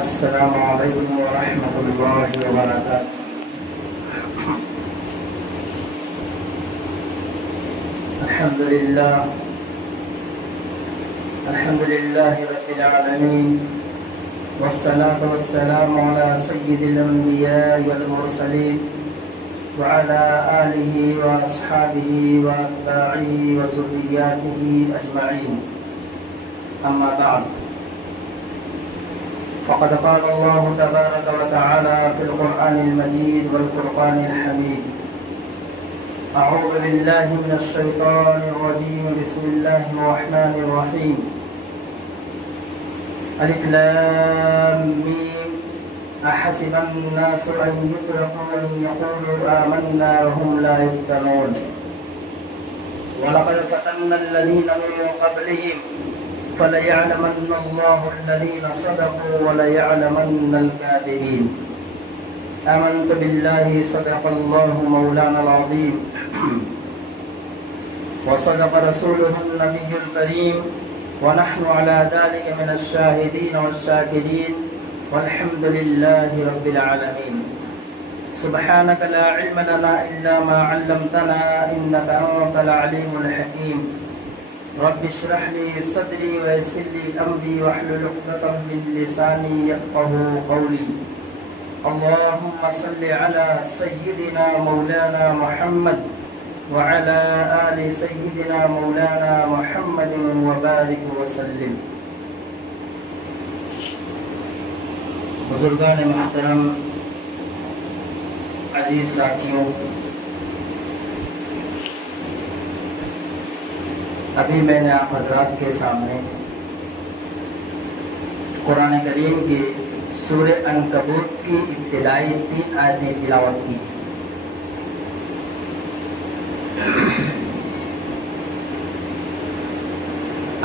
السلام علیکم ورحمۃ اللہ وبرکاتہ۔ الحمد للہ رب العالمین، والصلاة والسلام علی سید الانبیاء والمرسلین وعلى آلہ واصحابہ واتباعہ وذریاتہ اجمعین، اما بعد، فقد قال الله تبارك وتعالى في القرآن المجيد والفرقان الحميد: أعوذ بالله من الشيطان الرجيم، بسم الله الرحمن الرحيم، ألف لام ميم، أحسب الناس أن يتركوا أن يقولوا آمنا وهم لا يفتنون، ولقد فتنا الذين من قبلهم فليعلمن الله الذين صدقوا وليعلمن الكاذبين۔ آمنت بالله صدق الله مولانا العظيم وصدق رسوله النبي الكريم، ونحن على ذلك من الشاهدين والشاكرين، والحمد لله رب العالمين۔ سبحانك لا علم لنا إلا ما علمتنا إنك أنت العليم الحكيم۔ رب اشرح لي صدري ويسر لي امري واحلل عقدة من لساني يفقهوا قولي۔ اللهم صل على سيدنا مولانا محمد وعلى آل سيدنا مولانا محمد وبارك وسلم۔ بزرگان محترم، عزیز ساتھیوں، ابھی میں نے آپ حضرات کے سامنے قرآن کریم کی سورہ عنکبوت کی ابتدائی 3 آیتیں تلاوت کی ہیں۔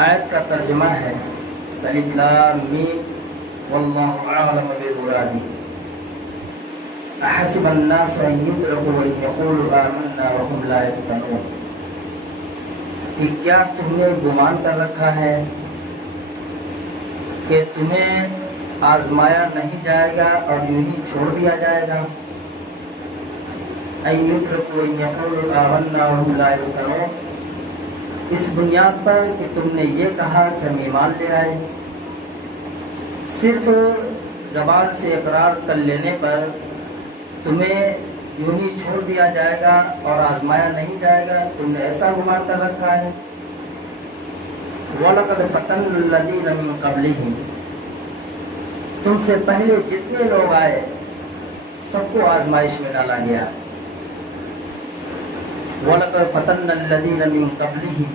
آیت کا ترجمہ ہے: الف لام میم واللہ اعلم بمرادہ، احسب الناس ان یترکوا ان یقولوا آمنا وهم لا یفتنون، کہ کیا تم نے گمان کر رکھا ہے کہ تمہیں آزمایا نہیں جائے گا اور یوں ہی چھوڑ دیا جائے گا؟ ان یترکوا ان یقولوا آمنا وهم لا یفتنون، اس بنیاد پر کہ تم نے یہ کہا کہ ہم ایمان لے آئے، صرف زبان سے اقرار کر لینے پر تمہیں یوں ہی چھوڑ دیا جائے گا اور آزمایا نہیں جائے گا؟ تم نے ایسا گمان کر رکھا ہے۔ وَلَقَدْ فَتَنَّا الَّذِينَ مِن قَبْلِهِمْ، تم سے پہلے جتنے لوگ آئے سب کو آزمائش میں ڈالا گیا۔ وَلَقَدْ فَتَنَّا الَّذِينَ مِن قَبْلِهِمْ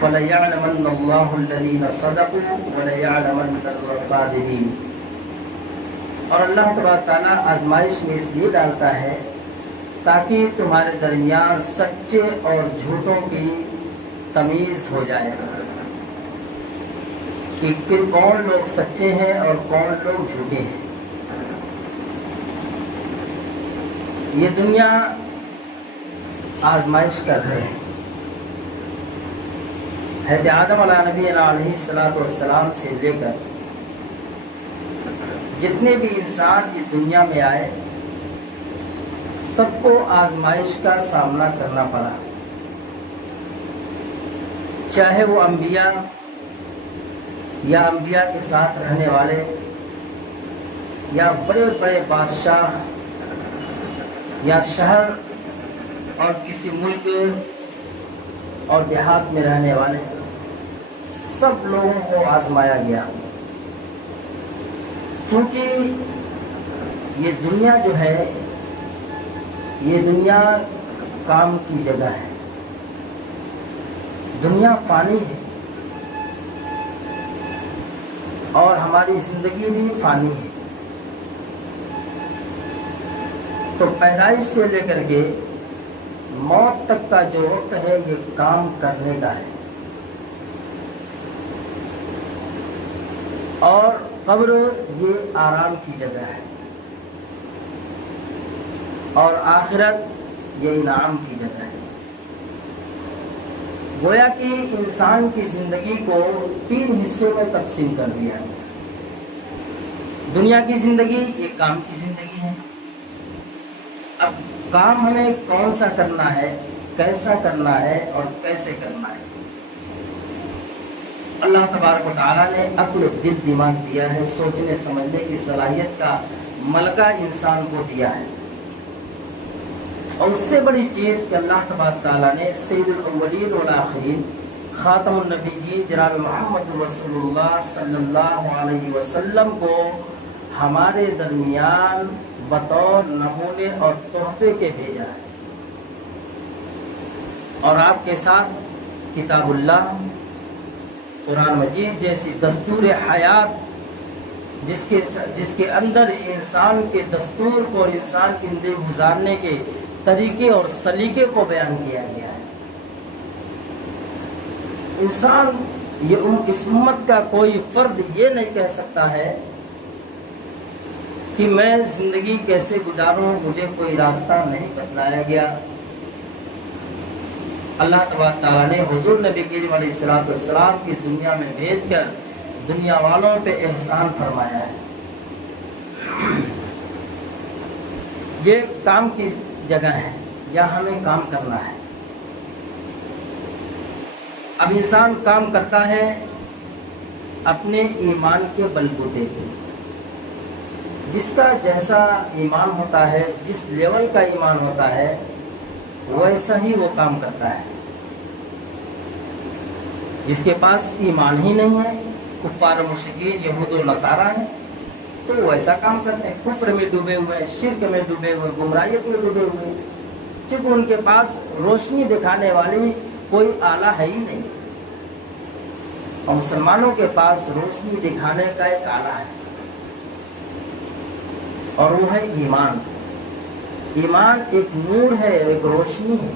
فَلَيَعْلَمَنَّ اللَّهُ الَّذِينَ صَدَقُوا وَلَيَعْلَمَنَّ الْكَاذِبِينَ۔ اور اللہ تبارک تعالیٰ آزمائش میں اس لیے ڈالتا ہے تاکہ تمہارے درمیان سچے اور جھوٹوں کی تمیز ہو جائے کہ کون لوگ سچے ہیں اور کون لوگ جھوٹے ہیں۔ یہ دنیا آزمائش کا گھر ہے۔ حضرت آدم علیہ نبی علیہ السلام سے لے کر جتنے بھی انسان اس دنیا میں آئے سب کو آزمائش کا سامنا کرنا پڑا، چاہے وہ انبیاء یا انبیاء کے ساتھ رہنے والے یا بڑے بڑے بادشاہ یا شہر اور کسی ملک اور دیہات میں رہنے والے، سب لوگوں کو آزمایا گیا، کیونکہ یہ دنیا جو ہے یہ دنیا کام کی جگہ ہے، دنیا فانی ہے اور ہماری زندگی بھی فانی ہے۔ تو پیدائش سے لے کر کے موت تک کا جو وقت ہے یہ کام کرنے کا ہے، اور قبر یہ آرام کی جگہ ہے، اور آخرت یہ انعام کی جگہ ہے۔ گویا کہ انسان کی زندگی کو 3 حصوں میں تقسیم کر دیا ہے۔ دنیا کی زندگی یہ کام کی زندگی ہے. اب کام ہمیں کون سا کرنا ہے، کیسا کرنا ہے اور کیسے کرنا ہے. اللہ تبارک و تعالیٰ نے عقل دل دماغ دیا ہے، سوچنے سمجھنے کی صلاحیت کا ملکہ انسان کو دیا ہے. اور اس سے بڑی چیز کہ اللہ تبارک تعالیٰ نے سید الاولین والآخرین خاتم النبیین جناب محمد رسول اللہ صلی اللہ علیہ وسلم کو ہمارے درمیان بطور نمونے اور تحفے کے بھیجا ہے. اور آپ کے ساتھ کتاب اللہ، قرآن مجید جیسی دستور حیات جس کے اندر انسان کے دستور کو اور انسان کی زندگی گزارنے کے طریقے اور سلیقے کو بیان کیا گیا ہے. انسان اس امت کا کوئی فرد یہ نہیں کہہ سکتا ہے کہ میں زندگی کیسے گزاروں، مجھے کوئی راستہ نہیں بتلایا گیا. اللہ تبارک تعالیٰ نے حضور نبی کریم علیہ الصلوۃ والسلام کی دنیا میں بھیج کر دنیا والوں پہ احسان فرمایا ہے. یہ کام کی جگہ ہے جہاں ہمیں کام کرنا ہے. اب انسان کام کرتا ہے اپنے ایمان کے بلبوتے پہ. جس کا جیسا ایمان ہوتا ہے، جس لیول کا ایمان ہوتا ہے، ویسا ہی وہ کام کرتا ہے. جس کے پاس ایمان ہی نہیں ہے، کفار و مشرکین یہود و نصارہ ہیں، تو وہ ایسا کام کرتے ہیں، کفر میں ڈوبے ہوئے، شرک میں ڈوبے ہوئے، گمراہیت میں ڈوبے ہوئے، چونکہ ان کے پاس روشنی دکھانے والی کوئی آلہ ہے ہی نہیں. اور مسلمانوں کے پاس روشنی دکھانے کا ایک آلہ ہے، اور وہ ہے ایمان. ایمان ایک نور ہے، ایک روشنی ہے.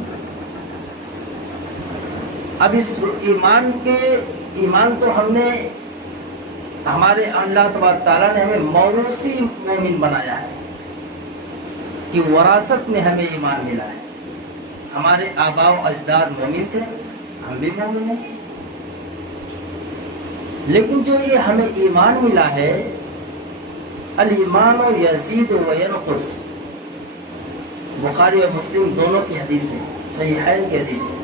اب اس ایمان تو ہم نے، ہمارے اللہ تبارک تعالیٰ نے ہمیں موروثی مومن بنایا ہے کہ وراثت میں ہمیں ایمان ملا ہے. ہمارے آباء و اجداد مومن تھے، ہم بھی مومن ہیں. لیکن جو یہ ہمیں ایمان ملا ہے، الایمان یزید و ینقص، بخاری اور مسلم دونوں کی حدیث ہے، صحیحین کی حدیث ہے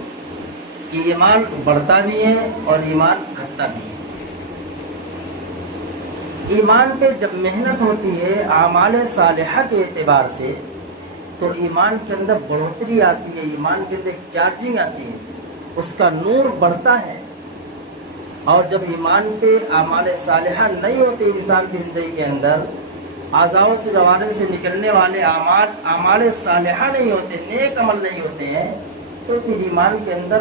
کہ ایمان بڑھتا بھی ہے اور ایمان گھٹتا بھی ہے. ایمان پہ جب محنت ہوتی ہے اعمال صالحہ کے اعتبار سے، تو ایمان کے اندر بڑھوتری آتی ہے، ایمان کے اندر ایک چارجنگ آتی ہے، اس کا نور بڑھتا ہے. اور جب ایمان پہ اعمال صالحہ نہیں ہوتے انسان کی زندگی کے اندر، اعضاء سے جوارح سے نکلنے والے اعمال صالحہ نہیں ہوتے، نیک عمل نہیں ہوتے ہیں، تو پھر ایمان کے اندر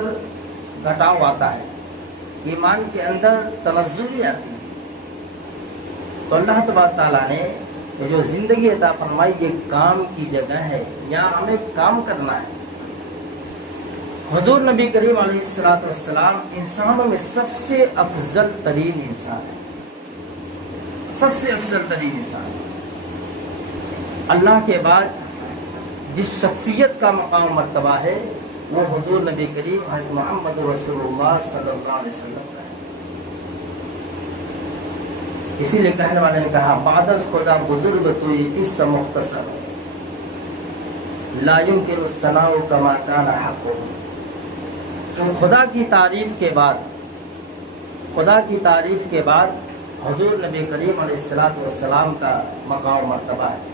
گھٹاؤ آتا ہے، ایمان کے اندر تنزلی آتی ہے. تو اللہ تبارک تعالیٰ نے یہ جو زندگی عطا فرمائی، یہ کام کی جگہ ہے، یہاں ہمیں کام کرنا ہے. حضور نبی کریم علیہ الصلوۃ والسلام انسانوں میں سب سے افضل ترین انسان ہے، سب سے افضل ترین انسان. اللہ کے بعد جس شخصیت کا مقام و مرتبہ ہے، وہ حضور نبی کریم حضرت محمد رسول اللہ صلی اللہ علیہ وسلم کا ہے. اسی لیے کہنے والے نے کہا، بعد از خدا بزرگ توئی قصہ مختصر، لا یمکن الثناء کما کان حقہ. تو خدا کی تعریف کے بعد حضور نبی کریم علیہ الصلوۃ والسلام کا مقام و مرتبہ ہے.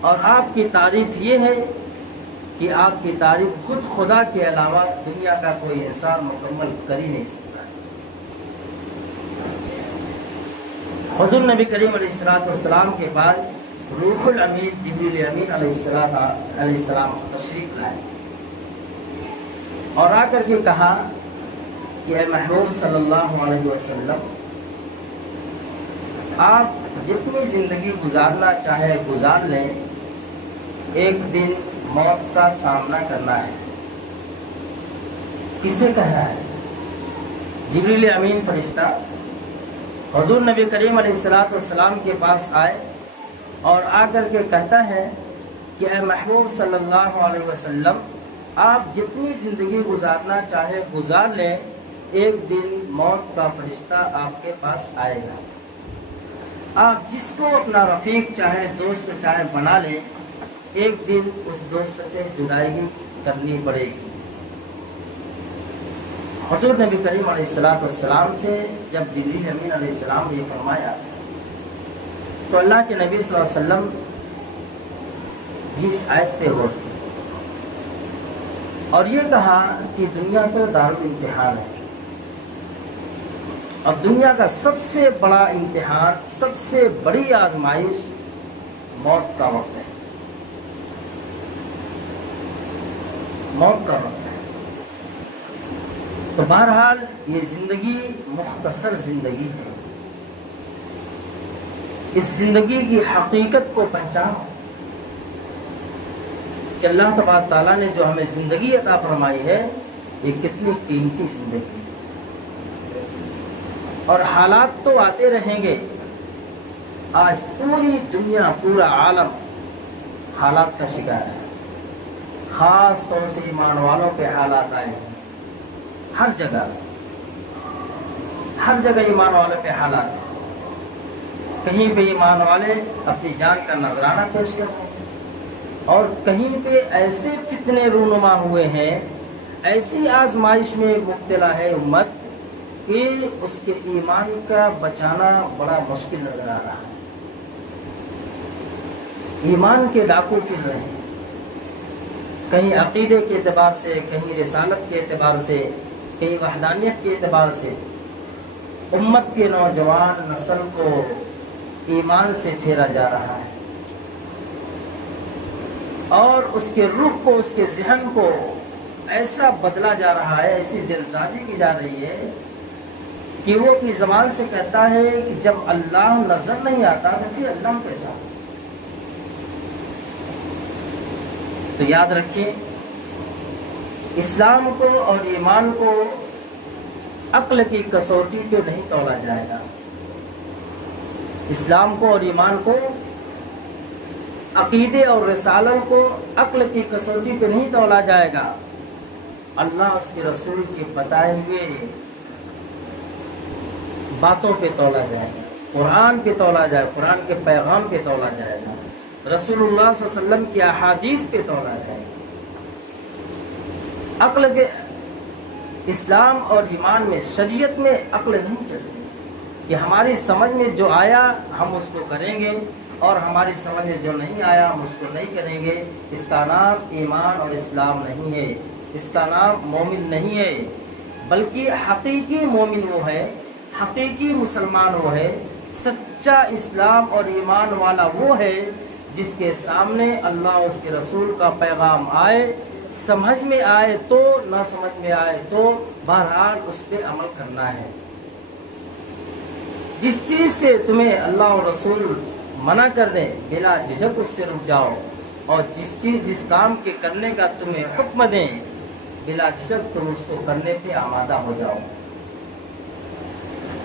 اور آپ کی تعریف یہ ہے کہ آپ کی تعریف خود خدا کے علاوہ دنیا کا کوئی انسان مکمل کر ہی نہیں سکتا. حضور نبی کریم علیہ الصلوۃ والسلام کے بعد روح الامین جبریل امین علیہ السلام تشریف لائے اور آ کر کے کہا کہ اے محبوب صلی اللہ علیہ وسلم، آپ جتنی زندگی گزارنا چاہے گزار لیں، ایک دن موت کا سامنا کرنا ہے. کس سے کہہ رہا ہے؟ جبریل امین فرشتہ حضور نبی کریم علیہ الصلوۃ والسلام کے پاس آئے اور آ کر کے کہتا ہے کہ اے محبوب صلی اللہ علیہ وسلم، آپ جتنی زندگی گزارنا چاہے گزار لیں، ایک دن موت کا فرشتہ آپ کے پاس آئے گا. آپ جس کو اپنا رفیق چاہے دوست چاہے بنا لیں، ایک دن اس دوست سے جدائی کرنی پڑے گی۔ حضور نبی کریم علیہ السلام سے جب جبریل امین علیہ السلام نے یہ فرمایا تو اللہ کے نبی صلی اللہ علیہ وسلم جس آیت پہ غور کی اور یہ کہا کہ دنیا تو دارالامتحان ہے، اور دنیا کا سب سے بڑا امتحان، سب سے بڑی آزمائش موت کا وقت ہے، موت کا وقت ہے۔ تو بہرحال یہ زندگی مختصر زندگی ہے، اس زندگی کی حقیقت کو پہچانو کہ اللہ تبارک تعالیٰ نے جو ہمیں زندگی عطا فرمائی ہے یہ کتنی قیمتی زندگی ہے، اور حالات تو آتے رہیں گے۔ آج پوری دنیا، پورا عالم حالات کا شکار ہے، خاص طور سے ایمان والوں پہ حالات آئے ہیں، ہر جگہ ایمان والوں پہ حالات ہیں۔ کہیں پہ ایمان والے اپنی جان کا نذرانہ پیش کر رہے ہیں، اور کہیں پہ ایسے فتنے رونما ہوئے ہیں، ایسی آزمائش میں مبتلا ہے امت کہ اس کے ایمان کا بچانا بڑا مشکل نظر آ رہا ہے۔ ایمان کے ڈاکو پھر رہے ہیں، کہیں عقیدے کے اعتبار سے، کہیں رسالت کے اعتبار سے، کہیں وحدانیت کے اعتبار سے امت کے نوجوان نسل کو ایمان سے پھیرا جا رہا ہے، اور اس کے روح کو، اس کے ذہن کو ایسا بدلا جا رہا ہے، ایسی زلزاجی کی جا رہی ہے کہ وہ اپنی زبان سے کہتا ہے کہ جب اللہ نظر نہیں آتا تو پھر اللہ کیسا؟ تو یاد رکھیں، اسلام کو اور ایمان کو عقل کی کسوٹی پہ نہیں تولا جائے گا، اسلام کو اور ایمان کو، عقیدے اور رسالت کو عقل کی کسوٹی پہ نہیں تولا جائے گا، اللہ اس کے رسول کے بتائے ہوئے باتوں پہ تولا جائے گا، قرآن پہ تولا جائے، قرآن کے پیغام پہ تولا جائے گا، رسول اللہ صلی اللہ علیہ وسلم کی احادیث پہ تولا جائے گا۔ عقل کے اسلام اور ایمان میں، شریعت میں عقل نہیں چلتی کہ ہماری سمجھ میں جو آیا ہم اس کو کریں گے، اور ہماری سمجھ میں جو نہیں آیا ہم اس کو نہیں کریں گے۔ اس کا نام ایمان اور اسلام نہیں ہے، اس کا نام مومن نہیں ہے، بلکہ حقیقی مومن وہ ہے، حقیقی مسلمان وہ ہے، سچا اسلام اور ایمان والا وہ ہے جس کے سامنے اللہ اور اس کے رسول کا پیغام آئے، سمجھ میں آئے تو، نہ سمجھ میں آئے تو، بہرحال اس پہ عمل کرنا ہے۔ جس چیز سے تمہیں اللہ اور رسول منع کر دیں بلا جھجک اس سے رک جاؤ، اور جس کام کے کرنے کا تمہیں حکم دیں بلا جھجک تم اس کو کرنے پہ آمادہ ہو جاؤ۔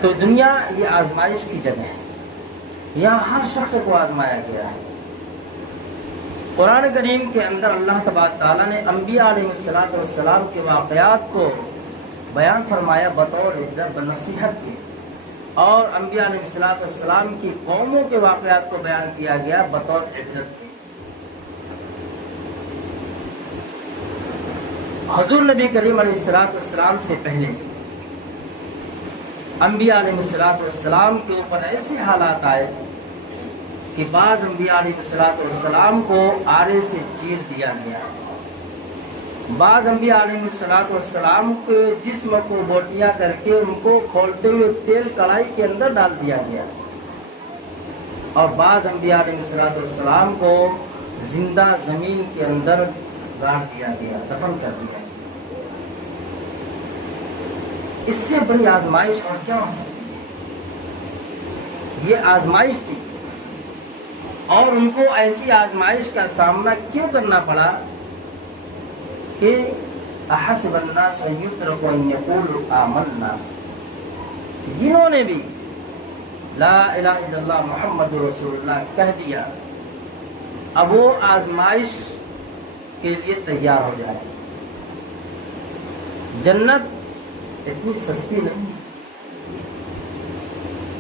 تو دنیا یہ آزمائش کی جگہ ہے، یہاں ہر شخص کو آزمایا گیا ہے۔ قرآن کریم کے اندر اللہ تبارک تعالیٰ نے انبیاء علیہ السلام کے واقعات کو بیان فرمایا بطور عبرت نصیحت کے، اور انبیاء علیہ السلام کی قوموں کے واقعات کو بیان کیا گیا بطور عبرت کے۔ حضور نبی کریم علیہ السلام سے پہلے انبیاء علیہ السلام کے اوپر ایسے حالات آئے کہ بعض انبیاء علیہ السلام کو آرے سے چیر دیا گیا، بعض انبیاء علیہ السلام کے جسم کو بوٹیاں کر کے ان کو کھولتے ہوئے تیل کڑھائی کے اندر ڈال دیا گیا، اور بعض انبیاء علیہ السلام کو زندہ زمین کے اندر گاڑ دیا گیا، دفن کر دیا گیا۔ اس سے بڑی آزمائش اور کیا ہو سکتی ہے؟ یہ آزمائش تھی، اور ان کو ایسی آزمائش کا سامنا کیوں کرنا پڑا کہ احسب الناس ان یترکوا ان یقولوا آمنا، جنہوں نے بھی لا الہ الا اللہ محمد رسول اللہ کہہ دیا اب وہ آزمائش کے لیے تیار ہو جائے۔ جنت اتنی سستی نہیں ہے،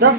10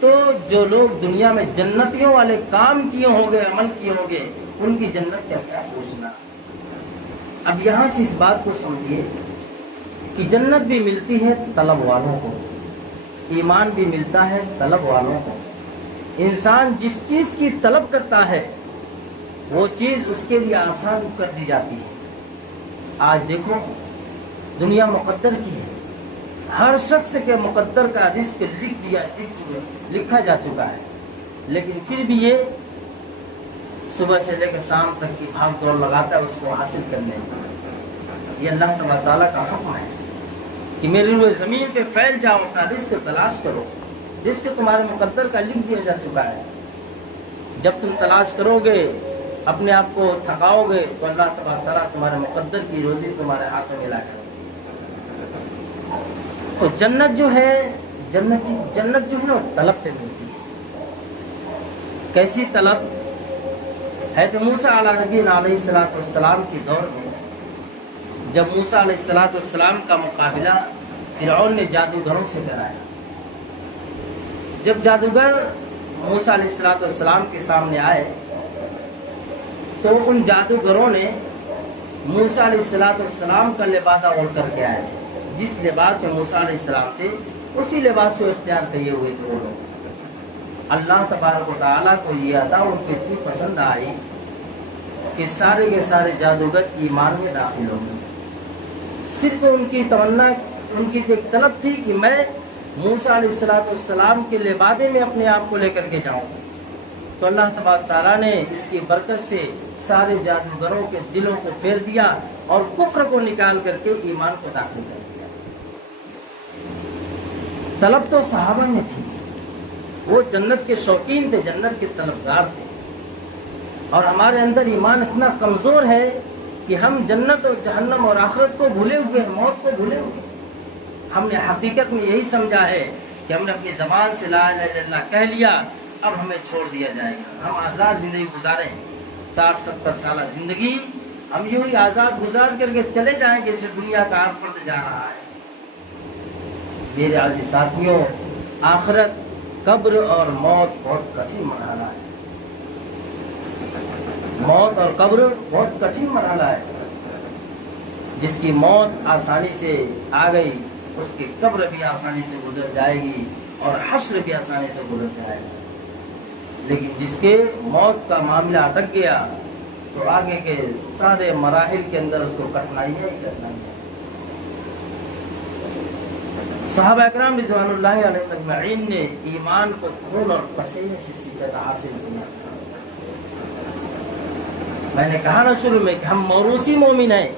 تو جو لوگ دنیا میں جنتیوں والے کام کیے ہوں گے، عمل کیے ہوں گے، ان کی جنت کا کیا پوچھنا۔ اب یہاں سے اس بات کو سمجھیے کہ جنت بھی ملتی ہے طلب والوں کو، ایمان بھی ملتا ہے طلب والوں کو۔ انسان جس چیز کی طلب کرتا ہے وہ چیز اس کے لیے آسان کر دی جاتی ہے۔ آج دیکھو دنیا مقدر کی ہے، ہر شخص کے مقدر کا رزق لکھا جا چکا ہے، لیکن پھر بھی یہ صبح سے لے کر شام تک کی بھاگ دوڑ لگاتا ہے اس کو حاصل کرنے میں۔ یہ اللہ تبارک تعالیٰ کا حکم ہے کہ میری روئے زمین پہ پھیل جاؤ، اپنا رزق تلاش کرو، رزق تمہارے مقدر کا لکھ دیا جا چکا ہے۔ جب تم تلاش کرو گے، اپنے آپ کو تھکاؤ گے، تو اللہ تبارک تعالیٰ تمہارے مقدر کی روزی تمہارے ہاتھوں میں لا کر دے گا۔ تو جنت جو ہے نا طلب پہ ملتی ہے۔ کیسی طلب؟ حضرت موسیٰ علیہ نبی علیہ السلام کے دور میں جب موسیٰ علیہ السلام کا مقابلہ فرعون نے جادوگروں سے کرایا، جب جادوگر موسیٰ علیہ السلام کے سامنے آئے تو ان جادوگروں نے موسیٰ علیہ السلام کا لبادہ اوڑھ کر کے آئے تھے۔ جس لباس میں موسیٰ علیہ السلام تھے اسی لباس کو اختیار کیے ہوئے تھے وہ لوگ۔ اللہ تبارک و تعالیٰ کو یہ ادا ان کو اتنی پسند آئی کہ سارے کے سارے جادوگر ایمان میں داخل ہو گئے۔ صرف ان کی تمنا، ان کی ایک طلب تھی کہ میں موسیٰ علیہ السلام کے لبادے میں اپنے آپ کو لے کر کے جاؤں۔ تو اللہ تبارک تعالیٰ نے اس کی برکت سے سارے جادوگروں کے دلوں کو پھیر دیا اور کفر کو نکال کر کے ایمان کو داخل کر دیا۔ طلب تو صحابہ میں تھی، وہ جنت کے شوقین تھے، جنت کے طلبگار تھے، اور ہمارے اندر ایمان اتنا کمزور ہے کہ ہم جنت اور جہنم اور آخرت کو بھولے ہوئے ہیں، موت کو بھولے ہوئے ہیں۔ ہم نے حقیقت میں یہی سمجھا ہے کہ ہم نے اپنی زبان سے لا الہ الا اللہ کہہ لیا، اب ہمیں چھوڑ دیا جائے گا، ہم آزاد زندگی گزاریں، 60-70 سالہ زندگی ہم یوں ہی آزاد گزار کر کے چلے جائیں گے جیسے دنیا کا ہر فرد جا رہا ہے۔ میرے عزیز ساتھیوں، آخرت، قبر اور موت بہت کٹھن مرحلہ ہے۔ موت اور قبر بہت کٹھن مرحلہ ہے۔ جس کی موت آسانی سے آ گئی اس کی قبر بھی آسانی سے گزر جائے گی اور حشر بھی آسانی سے گزر جائے گا، لیکن جس کے موت کا معاملہ اٹک گیا تو آگے کے سارے مراحل کے اندر اس کو کٹھنائیاں ہی کٹھنائیاں۔ صحابہ اکرام رضوان اللہ علیہم اجمعین نے ایمان کو خون اور پسینے سے سیچت حاصل کیا۔ میں نے کہا نا شروع میں کہ ہم موروثی مومن ہیں،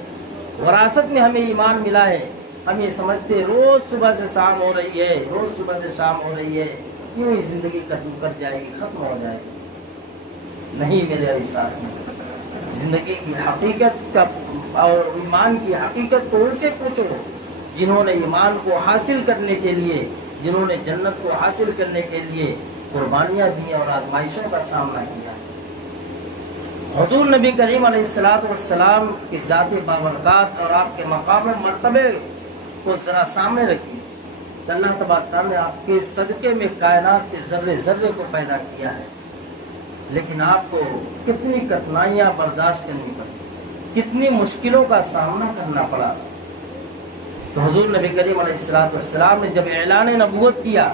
وراثت میں ہمیں ایمان ملا ہے۔ ہم یہ سمجھتے روز صبح سے شام ہو رہی ہے، روز صبح سے شام ہو رہی ہے، یوں ہی زندگی کٹ جائے گی، ختم ہو جائے گی۔ نہیں میرے عزیز ساتھی، زندگی کی حقیقت کا اور ایمان کی حقیقت تو ان سے پوچھو جنہوں نے ایمان کو حاصل کرنے کے لیے، جنہوں نے جنت کو حاصل کرنے کے لیے قربانیاں دی اور آزمائشوں کا سامنا کیا۔ حضور نبی کریم علیہ السلام کی ذات بابرکات اور آپ کے مقام مرتبے کو ذرا سامنے رکھیے کہ اللہ تبارک تعالیٰ نے آپ کے صدقے میں کائنات کے ذرے ذرے کو پیدا کیا ہے، لیکن آپ کو کتنی کٹھنائیاں برداشت کرنی پڑی، کتنی مشکلوں کا سامنا کرنا پڑا۔ تو حضور نبی کریم علیہ السلام نے جب اعلان نبوت کیا،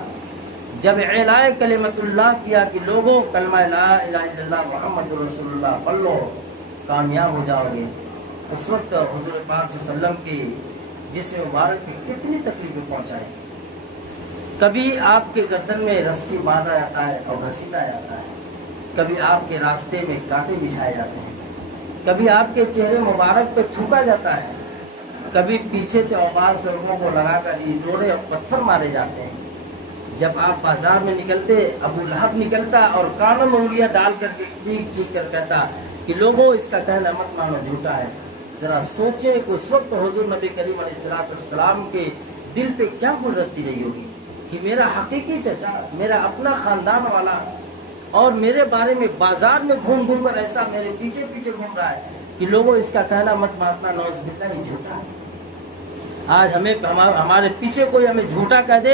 جب اعلان کلمت اللہ کیا کہ لوگوں کلمہ لا الہ الا اللہ محمد رسول اللہ پڑھ لو کامیاب ہو جاؤ گے، اس وقت حضور پاک صلی اللہ علیہ وسلم کی جسم مبارک میں کتنی تکلیفیں پہنچائی۔ کبھی آپ کے گردن میں رسی باندھا جاتا ہے اور گھسیٹا جاتا ہے، کبھی آپ کے راستے میں کانٹے بچھائے جاتے ہیں، کبھی آپ کے چہرے مبارک پہ تھوکا جاتا ہے، کبھی پیچھے سے آواز لوگوں کو لگا کر ڈورے اور پتھر مارے جاتے ہیں۔ جب آپ بازار میں نکلتے، ابو لہب نکلتا اور کانوں میں انگلیاں ڈال کر کے چیخ چیخ کر کہتا کہ لوگوں اس کا کہنا مت مانو، جھوٹا ہے۔ ذرا سوچیں کہ اس وقت حضور نبی کریم علیہ السلام کے دل پہ کیا گزرتی رہی ہوگی کہ میرا حقیقی چچا، میرا اپنا خاندان والا، اور میرے بارے میں بازار میں گھوم گھوم کر ایسا میرے پیچھے پیچھے گھوم رہا ہے کہ لوگوں اس کا کہنا مت ماننا، نعوذ باللہ، یہ جھوٹا ہے۔ آج ہمارے پیچھے کوئی ہمیں جھوٹا کہہ دے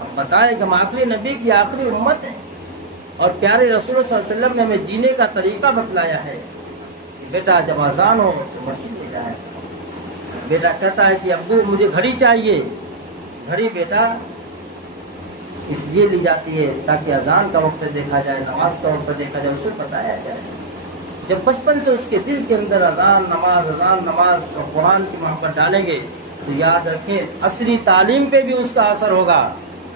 ہم بتائیں کہ ہم آخری نبی کی آخری امت ہیں، اور پیارے رسول صلی اللہ علیہ وسلم نے ہمیں جینے کا طریقہ بتلایا ہے کہ بیٹا جب اذان ہو تو مسجد میں جائے۔ بیٹا کہتا ہے کہ ابو مجھے گھڑی چاہیے، گھڑی بیٹا اس لیے لی جاتی ہے تاکہ اذان کا وقت دیکھا جائے، نماز کا وقت دیکھا جائے، اسے بتایا جائے۔ جب بچپن سے اس کے دل کے اندر اذان نماز اور قرآن کی محبت ڈالیں گے تو یاد رکھیں عصری تعلیم پہ بھی اس کا اثر ہوگا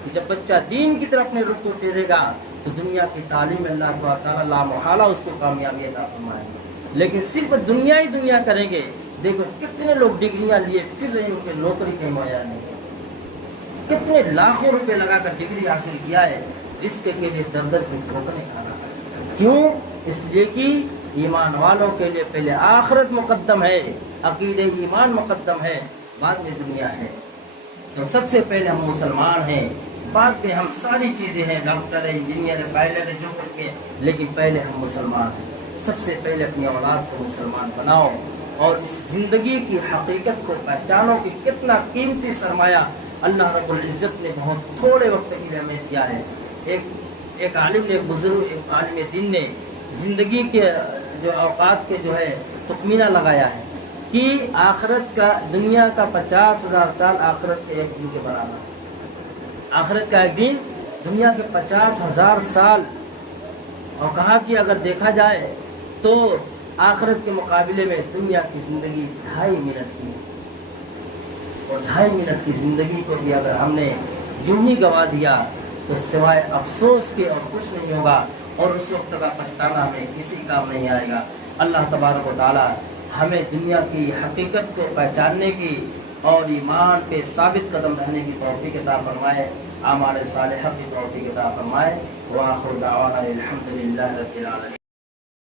کہ جب بچہ دین کی طرف اپنے رخ کو پھیرے گا تو دنیا کی تعلیم اللہ تعالیٰ لامحالہ اس کو کامیابی عطا فرمائیں گے۔ لیکن صرف دنیا ہی دنیا کریں گے، دیکھو کتنے لوگ ڈگریاں لیے پھر رہے ان کے نوکری کہیں معیار نہیں ہے، کتنے لاکھوں روپے لگا کر ڈگری حاصل کیا ہے، رزق کے لیے در در کی ٹھوکریں کھانا ہے۔ کیوں؟ اس لیے کہ ایمان والوں کے لیے پہلے آخرت مقدم ہے، عقیدہ ایمان مقدم ہے، بعد میں دنیا ہے۔ تو سب سے پہلے ہم مسلمان ہیں، بعد میں ہم ساری چیزیں ہیں، ڈاکٹر ہے، انجینئر ہے، پائلٹ ہے، جو کچھ بھی ہے، لیکن پہلے ہم مسلمان ہیں۔ سب سے پہلے اپنی اولاد کو مسلمان بناؤ اور اس زندگی کی حقیقت کو پہچانو کہ کتنا قیمتی سرمایہ اللہ رب العزت نے بہت تھوڑے وقت کے لیے ہمیں دیا ہے۔ ایک عالم نے، ایک بزرگ، ایک عالم دین نے زندگی کے جو اوقات کے جو ہے تخمینہ لگایا ہے کہ آخرت کا، دنیا کا 50,000 سال آخرت کے ایک دن کے برابر، آخرت کا ایک دن دنیا کے 50,000 سال، اور کہا کہ اگر دیکھا جائے تو آخرت کے مقابلے میں دنیا کی زندگی 2.5 منٹ کی ہے، اور 2.5 منٹ کی زندگی کو بھی اگر ہم نے یوں ہی گوا دیا تو سوائے افسوس کے اور کچھ نہیں ہوگا، اور اس وقت کا پچھتانا ہمیں کسی کام نہیں آئے گا۔ اللہ تبارک و تعالی ہمیں دنیا کی حقیقت کو پہچاننے کی اور ایمان پہ ثابت قدم رہنے کی توفیق عطا فرمائے، اعمال صالحہ کی توفیق عطا فرمائے۔ وآخر دعوانا الحمدللہ رب العالمین۔